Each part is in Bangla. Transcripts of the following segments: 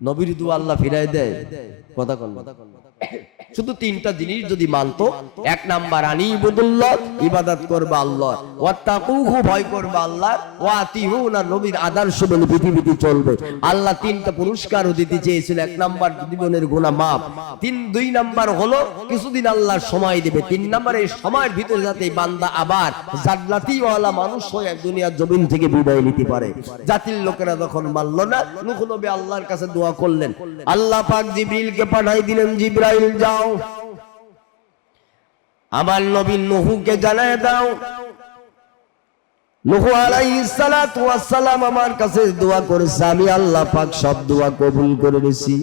নবীর দোয়া আল্লাহ ফিরাই দেয়। কথা কোন শুধু তিনটা জিনিস যদি মানতো, এক নাম্বার আনিবুদুল্লাহ, ইবাদত করবে আল্লাহ, ওয়াত্তাকুহু, ভয় করবে আল্লাহ, ওয়া আতিউনা, নবীর আদর্শ মেনে পৃথিবীতে চলবে। আল্লাহ তিনটা পুরস্কারও দিতে চেয়েছিল। এক নাম্বার জীবনের গুনাহ মাফ, দুই নাম্বার হলো কিছুদিন আল্লাহ সময় দেবে, তিন নাম্বার এই সময়ের ভিতরে যাতে বান্দা আবার জান্নাতি ওয়ালা মানুষ হয়ে দুনিয়ার জমিন থেকে বিদায় নিতে পারে। জাতির লোকেরা যখন মানল না, নূহ নবী আল্লাহর কাছে দোয়া করলেন, আল্লাহ পাক জিবরিলকে পাঠাই দিলেন, জিবরাইল যাও আমার নবী নূহকে জানায় দাও, নূহ আলাইহিস সালাতু ওয়াস সালাম আমার কাছে দোয়া করেছে, আমি আল্লাহ পাক সব দোয়া কবুল করে নিয়েছি।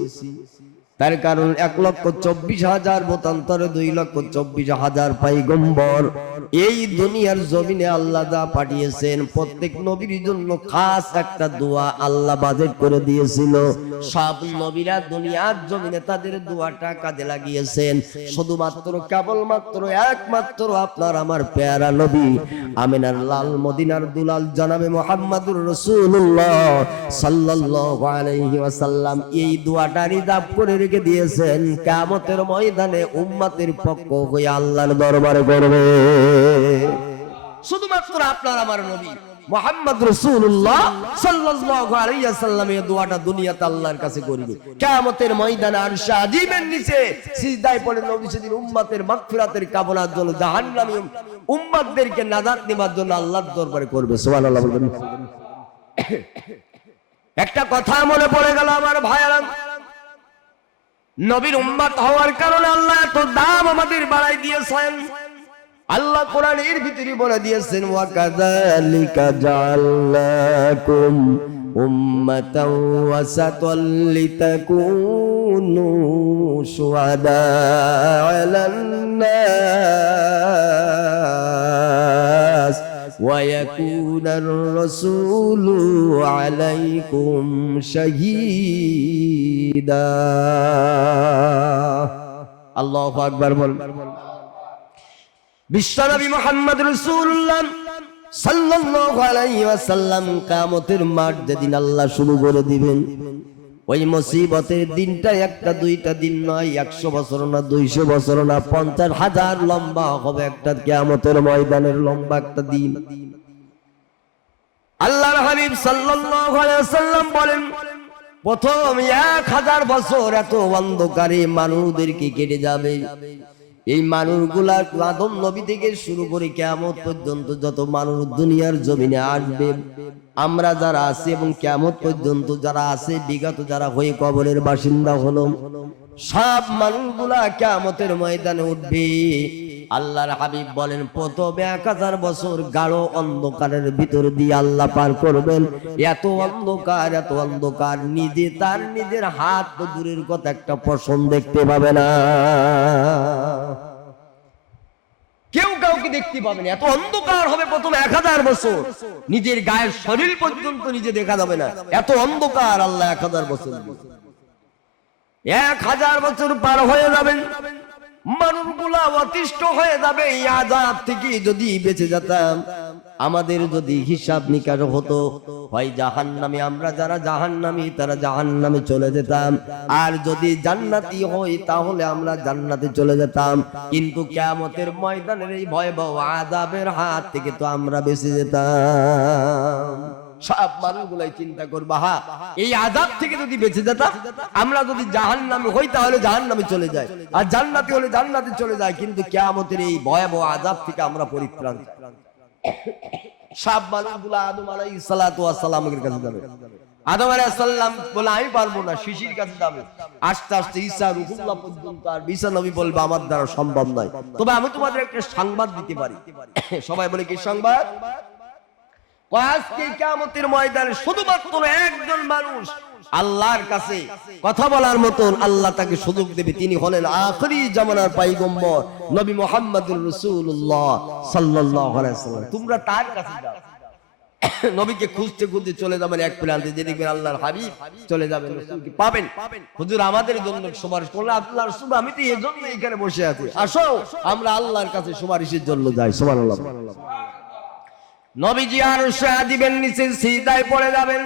তার কারণ 1,24,000 মতান্তরে 2,24,000 পয়গম্বর এই দুনিয়ার জমিনে আল্লাহ দা পাঠিয়েছেন। প্রত্যেক নবীর জন্য খাস একটা দোয়া আল্লাহ বাজেট করে দিয়েছিল। সব নবীরা দুনিয়ার জমিনে তাদের দোয়াটা কাজে লাগিয়েছেন। শুধুমাত্র কেবলমাত্র একমাত্র আপনার আমার পেয়ারা নবী আমিনার লাল মদিনার দুলাল জনাবে মুহাম্মদুর রাসূলুল্লাহ সাল্লাল্লাহু আলাইহি ওয়াসাল্লাম এই দোয়াটা রিজার্ভ করে রেখে দিয়েছেন, কিয়ামতের ময়দানে উম্মতের পক্ষ হয়ে আল্লাহর দরবারে করবে। শুধুমাত্র আপনার আমার নবী মুহাম্মদ রাসূলুল্লাহ সাল্লাল্লাহু আলাইহি ওয়াসাল্লাম এই দোয়াটা দুনিয়াতে আল্লাহর কাছে করবে। কিয়ামতের ময়দানে আরশে আজিমের নিচে সিজদায় পড়ে নবী সেদিন উম্মতের মাগফিরাতের কামনার জন্য জাহান্নামী উম্মতদেরকে নাজাত নেবার জন্য আল্লাহর দরবারে করবে। সুবহানাল্লাহ বলবেন। একটা কথা মনে পড়ে গেল আমার ভাইরা, নবীর উম্মত হওয়ার কারণে আল্লাহ এত দাম আমাদের বাড়াই দিয়েছেন। আল্লাহ কোরআনের ভিতরে বলে দিয়েছেন, ওয়া কাযালিকা জাআলনাকুম উম্মাতাও ওয়াসাতাল লিতাকুনু শুহাদা আলান নাস ওয়া ইয়াকুনার রাসূলু আলাইকুম শাহীদা। আল্লাহু আকবার বল। বিশ্বনবী মুহাম্মদ রাসূলুল্লাহ সাল্লাল্লাহু আলাইহি ওয়াসাল্লাম কিয়ামতের মাঠ যেদিন আল্লাহ শুরু করে দিবেন, ওই মুসিবতের দিনটা একটা দুইটা দিন নয়, 100 বছর না, 200 বছর না, 50,000 লম্বা হবে একটা কিয়ামতের ময়দানের লম্বা একটা দিন। আল্লাহর হাবিব সাল্লাল্লাহু আলাইহি ওয়াসাল্লাম বলেন, প্রথম 1000 বছর এত অন্ধকারে মানুষদেরকে কেটে যাবে। এই মানুষগুলা আদম নবী থেকে শুরু করে কিয়ামত পর্যন্ত যত মানুষ দুনিয়ার জমিনে আসবে, আমরা যারা আছি এবং কিয়ামত পর্যন্ত যারা আছে, বিগত যারা হয়ে কবরের বাসিন্দা হলো, সব মানুষগুলা কিয়ামতের ময়দানে উঠবে। আল্লাহর হাবিব বলেন, প্রথম 1000 বছর গাঢ় অন্ধকারের ভিতর দিয়ে আল্লাহ পার করবেন। এত অন্ধকার, এত অন্ধকার, নিজে তার নিজের হাত তো দূরের কথা একটা পশম দেখতে পাবে না, কেউ কাউকে দেখতে পাবে না। এত অন্ধকার হবে প্রথম 1000 বছর, নিজের গায়ের শরীর পর্যন্ত নিজে দেখা যাবে না, এত অন্ধকার। আল্লাহ 1000 বছর, 1000 বছর পার হয়ে যাবেন, মানুষগুলা অতিষ্ঠ হয়ে যাবে। এই আযাব থেকে যদি বেঁচে যেতাম, আমাদের যদি হিসাব নিকাশ হতো, হয় জাহান্নামে, আমরা যারা জাহান্নামী তারা জাহান্নামে চলে যেতাম, আর যদি জান্নাতি হই তাহলে আমরা জান্নাতে চলে যেতাম। কিন্তু কিয়ামতের ময়দানের এই ভয়াবহ আযাবের হাত থেকে তো আমরা বেঁচে যেতাম। সব মানুষগুলাই চিন্তা করবে, হ্যাঁ এই আযাব থেকে যদি বেঁচে যেতাম, আমরা যদি জাহান্নামে হই তাহলে জাহান্নামে চলে যায়, আর জান্নাতি হলে জান্নাতে চলে যায়। কিন্তু কিয়ামতের এই ভয়াবহ আযাব থেকে আমরা পরিত্রাণ। সব মানুষগুলা আদম আলাইহিস সালাতু ওয়াস সালামের কাছে যাবে। আদম আলাইহিস সালাম বলে, আমি পারবো না, শিশির কাছে যাবে। আস্তে আস্তে ঈসা রূহুল্লাহ পর্যন্ত, আর ঈসা নবী বলবে, আমার দ্বারা সম্ভব নয়, তবে আমি তোমাদের একটা সংবাদ দিতে পারি। সবাই বলে, কি সংবাদ? আজকে কিয়ামতের ময়দানে শুধুমাত্র একজন মানুষ আল্লাহর কাছে কথা বলার মতন আল্লাহ তাকে সুযোগ দেবে, তিনি হলেন আখিরি জামানার পয়গম্বর নবী মুহাম্মদুর রাসূলুল্লাহ সাল্লাল্লাহু আলাইহি ওয়াসাল্লাম। তোমরা তার কাছে যাও। নবীকে খুঁজতে খুঁজতে চলে যাবেন এক প্রান্তে, যে দেখবেন আল্লাহর হাবিব চলে যাবেন, রাসূলকে পাবেন। হুজুর আমাদের জন্য সুপারিশ করলে, আল্লাহর রাসূল আমি তো এজন্য এখানে বসে আছি, আসো আমরা আল্লাহর কাছে সুপারিশের জন্য যাই। সুবহানাল্লাহ। নবীজি আরশে আজিমের নিচে সিজদায় পড়ে যাবেন।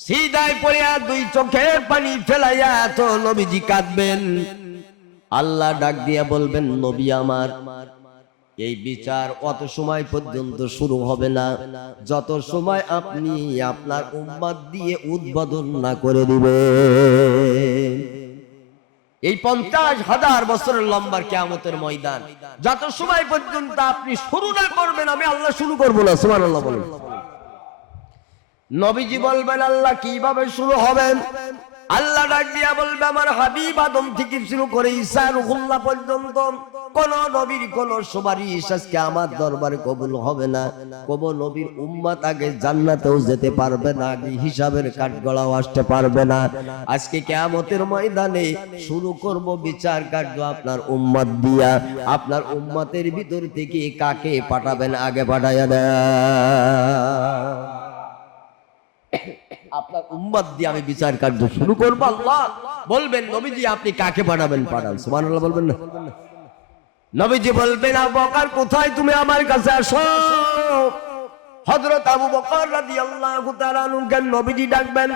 সিদায় পড়িয়া দুই চোখের পানি ফেলাইয়া তো নবীজি কাঁদবেন। আল্লাহ ডাক দিয়া বলবেন, নবী আমার, এই বিচার অত সময় পর্যন্ত শুরু হবে না যত সময় আপনি আপনার উম্মত দিয়ে উদ্বোধন না করে দিবেন। এই 50,000 বছরের লম্বা কিয়ামতের ময়দান যত সময় পর্যন্ত আপনি শুরু না করবেন, আমি আল্লাহ শুরু করব না। সুবহানাল্লাহ বলেন। নবীজি বলবেন, আল্লাহ কিভাবে শুরু হবেন? আল্লাহ ডাক দিয়া বলবে, আমার হাবিব আদম থেকে শুরু করে ঈসা রুহুল্লাহ পর্যন্ত কোন নবীর কোন সুপারিশ আজকে আমার দরবারে কবুল হবে না। কোন নবীর উম্মত আগে জান্নাতেও যেতে পারবে না, আগে হিসাবের কাঠগড়াও আসতে পারবে না। আজকে কিয়ামতের ময়দানে শুরু করব বিচার কার্য আপনার উম্মত দিয়া। আপনার উম্মতের ভিতর থেকে কাকে পাঠাবেন আগে পাঠাইয়া দেন। আপনার উম্মত দিয়ে আমি বিচার কার্য শুরু করব। আল্লাহ বলবেন, নবীজি আপনি কাকে পাঠাবেন? পাঠান। সুবহানাল্লাহ বলবেন না? নবীজি বলবেন, আবু বকর কোথায়? তুমি আমার কাছে আসো। হযরত আবু বকর রাদিয়াল্লাহু তাআলা আনহুকে নবীজি ডাকবেন।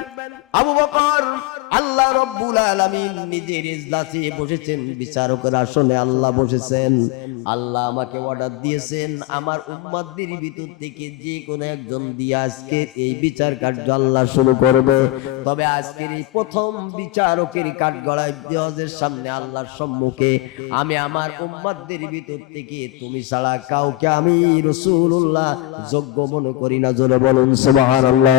আবু বকর, আল্লাহ রাব্বুল আলামিন নিজের ইজলাসে বসেছেন, বিচারকের আসনে আল্লাহ বসেছেন। আল্লাহ আমাকে অর্ডার দিয়েছেন আমার উম্মতদের ভিতর থেকে যে কোনো একজন দিয়ে আজকে এই বিচার কার্য আল্লাহ শুরু করবে। তবে আজকের এই প্রথম বিচারকের কাঠগড়ায় দিওয়াজের সামনে আল্লাহর সম্মুখে আমি আমার উম্মতদের ভিতর থেকে তুমি ছাড়া কাউকে আমি রাসূলুল্লাহ যোগ্য মনে করি না। জোরে বলুন সুবহানাল্লাহ।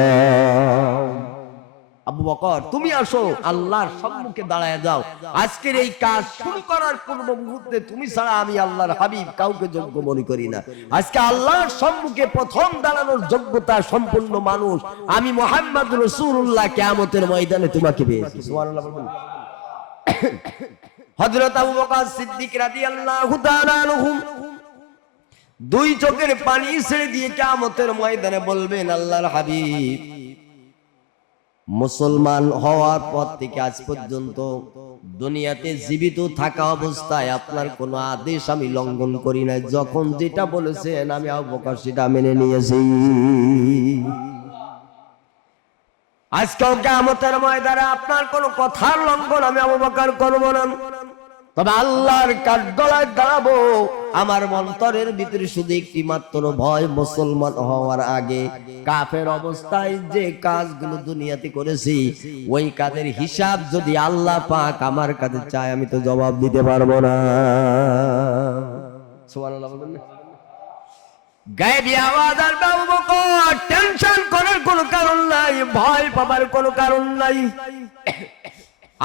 আবু বকর তুমি আসো, আল্লাহর সম্মুখে দাঁড়ায় যাও। আজকের এই কাজ শুরু করার পূর্ব মুহূর্তে তুমি ছাড়া আমি আল্লাহর হাবিব কাউকে যোগ্য মনে করি না। আজকে আল্লাহর সম্মুখে প্রথম দাঁড়ানোর যোগ্যতা সম্পূর্ণ মানুষ আমি মুহাম্মদ রাসূলুল্লাহ কিয়ামতের ময়দানে তোমাকে পেয়েছি। সুবহানাল্লাহ বলুন। হযরত আবু বকর সিদ্দিক রাদিয়াল্লাহু তাআলা আনহু দুই চোখের পানি ছেড়ে দিয়ে কিয়ামতের ময়দানে বলবেন, আল্লাহর হাবিব, মুসলমান হওয়ার পর থেকে আজ পর্যন্ত দুনিয়াতে জীবিত থাকা অবস্থায় আপনার কোনো আদেশ আমি লঙ্ঘন করি নাই। যখন যেটা বলেছেন আমি আবু বকর সেটা মেনে নিয়েছি। আজকেও কিয়ামতের ময়দানে আপনার কোনো কথার লঙ্ঘন আমি আবু বকর করব না। তবে আল্লাহর কাঠগড়ায় দাঁড়াবো। আমার অন্তরের ভিতরে শুধু একটি মাত্র ভয়, মুসলমান হওয়ার আগে কাফের অবস্থায় যে কাজগুলো দুনিয়াতে করেছি ওই কাজের হিসাব যদি আল্লাহ পাক আমার কাছে চায় আমি তো জবাব দিতে পারবো না। সুবহানাল্লাহ বলবেন না? গায়েবী আওয়াজ আর আবু বকর টেনশন করার কোনো কারণ নাই, ভয় পাবার কোনো কারণ নাই।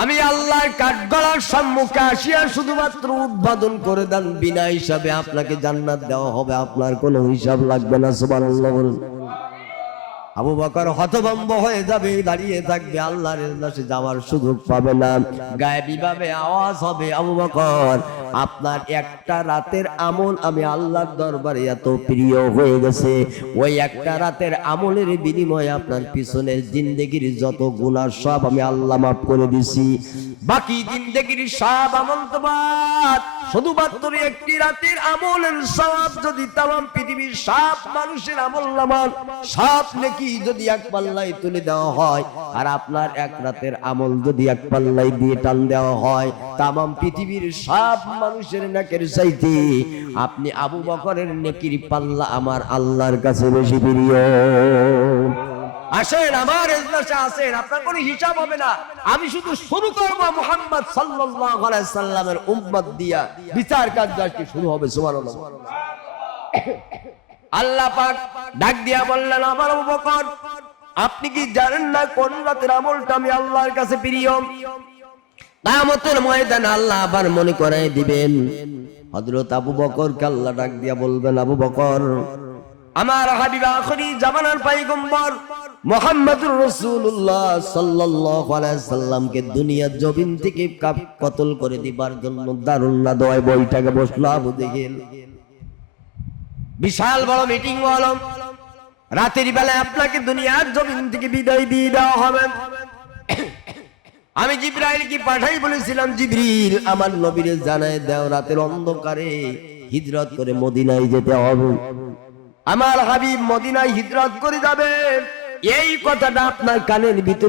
আমি আল্লাহর কাঠগড়ার সম্মুখে আসিয়া শুধুমাত্র উদ্বোধন করে দেন, বিনা হিসাবে আপনাকে জান্নাত দেওয়া হবে, আপনার কোনো হিসাব লাগবে না। সুবহানাল্লাহ বলুন। আবু বকর হতভম্ব হয়ে যাবে, দাঁড়িয়ে থাকবে, আল্লাহর ইজলাসে যাওয়ার সুযোগ পাবে না। গায়েবী ভাবে আওয়াজ হবে, আবু বকর আপনার একটা রাতের আমল আমি আল্লাহর দরবারে এত প্রিয় হয়ে গেছে, ওই একটা রাতের আমলের বিনিময়ে আপনার পিছনের জিন্দেগির যত গুনাহ সব আমি আল্লাহ মাফ করে দিছি। বাকি জিন্দেগির সব আমল তো বাদ, শুধুমাত্র একটি রাতের আমলের সওয়াব যদি তামাম পৃথিবীর সব মানুষের আমলনামার সব নেকি যদি এক পাল্লায় তুলে দেওয়া হয় আর আপনার এক রাতের আমল যদি এক পাল্লায় দিয়ে টান দেওয়া হয়, তামাম পৃথিবীর সব মানুষের নেকের চাইতে আপনি আবু বকরের নেকির পাল্লা আমার আল্লাহর কাছে বেশি প্রিয়। আসেন আমার ইজলাসে আসেন, আপনার কোনো হিসাব হবে না। আমি শুধু শুরু করব মুহাম্মদ সাল্লাল্লাহু আলাইহি সাল্লামের উম্মত দিয়া বিচার কার্য আজকে শুরু হবে। সুবহানাল্লাহ। আল্লাহ পাক ডাক দিয়া বললেন, আমার আবু বকর আপনি কি জানেন না কোন রাতের আমলটা আমি আল্লাহর কাছে প্রিয়? কিয়ামতের ময়দানে আল্লাহ আবার মনে করাই দিবেন। হযরত আবু বকরকে আল্লাহ ডাক দিয়া বলবেন, আবু বকর আমার হাবিব আখরি জামানার পয়গম্বর মুহাম্মদুর রাসূলুল্লাহ সাল্লাল্লাহু আলাইহি সাল্লামকে দুনিয়ার জমিন থেকে কতল করে দিবার জন্য দারুন নাদওয়ায় বৈঠকে বসলো আবু জেহেল। বিশাল বড় মিটিং হলো, রাতের বেলায় আপনাকে দুনিয়ার জমিন থেকে বিদায় দিয়ে দেওয়া হবে। আমি জিবরাইলকে পাঠাই বলেছিলাম, জিবরিল আমার নবীরে জানায় দাও রাতের অন্ধকারে হিজরত করে মদিনায় যেতে হবে। আমার হাবিব মদিনায় হিজরত করে যাবে। এই কথাটা আপনার কানের ভিতরে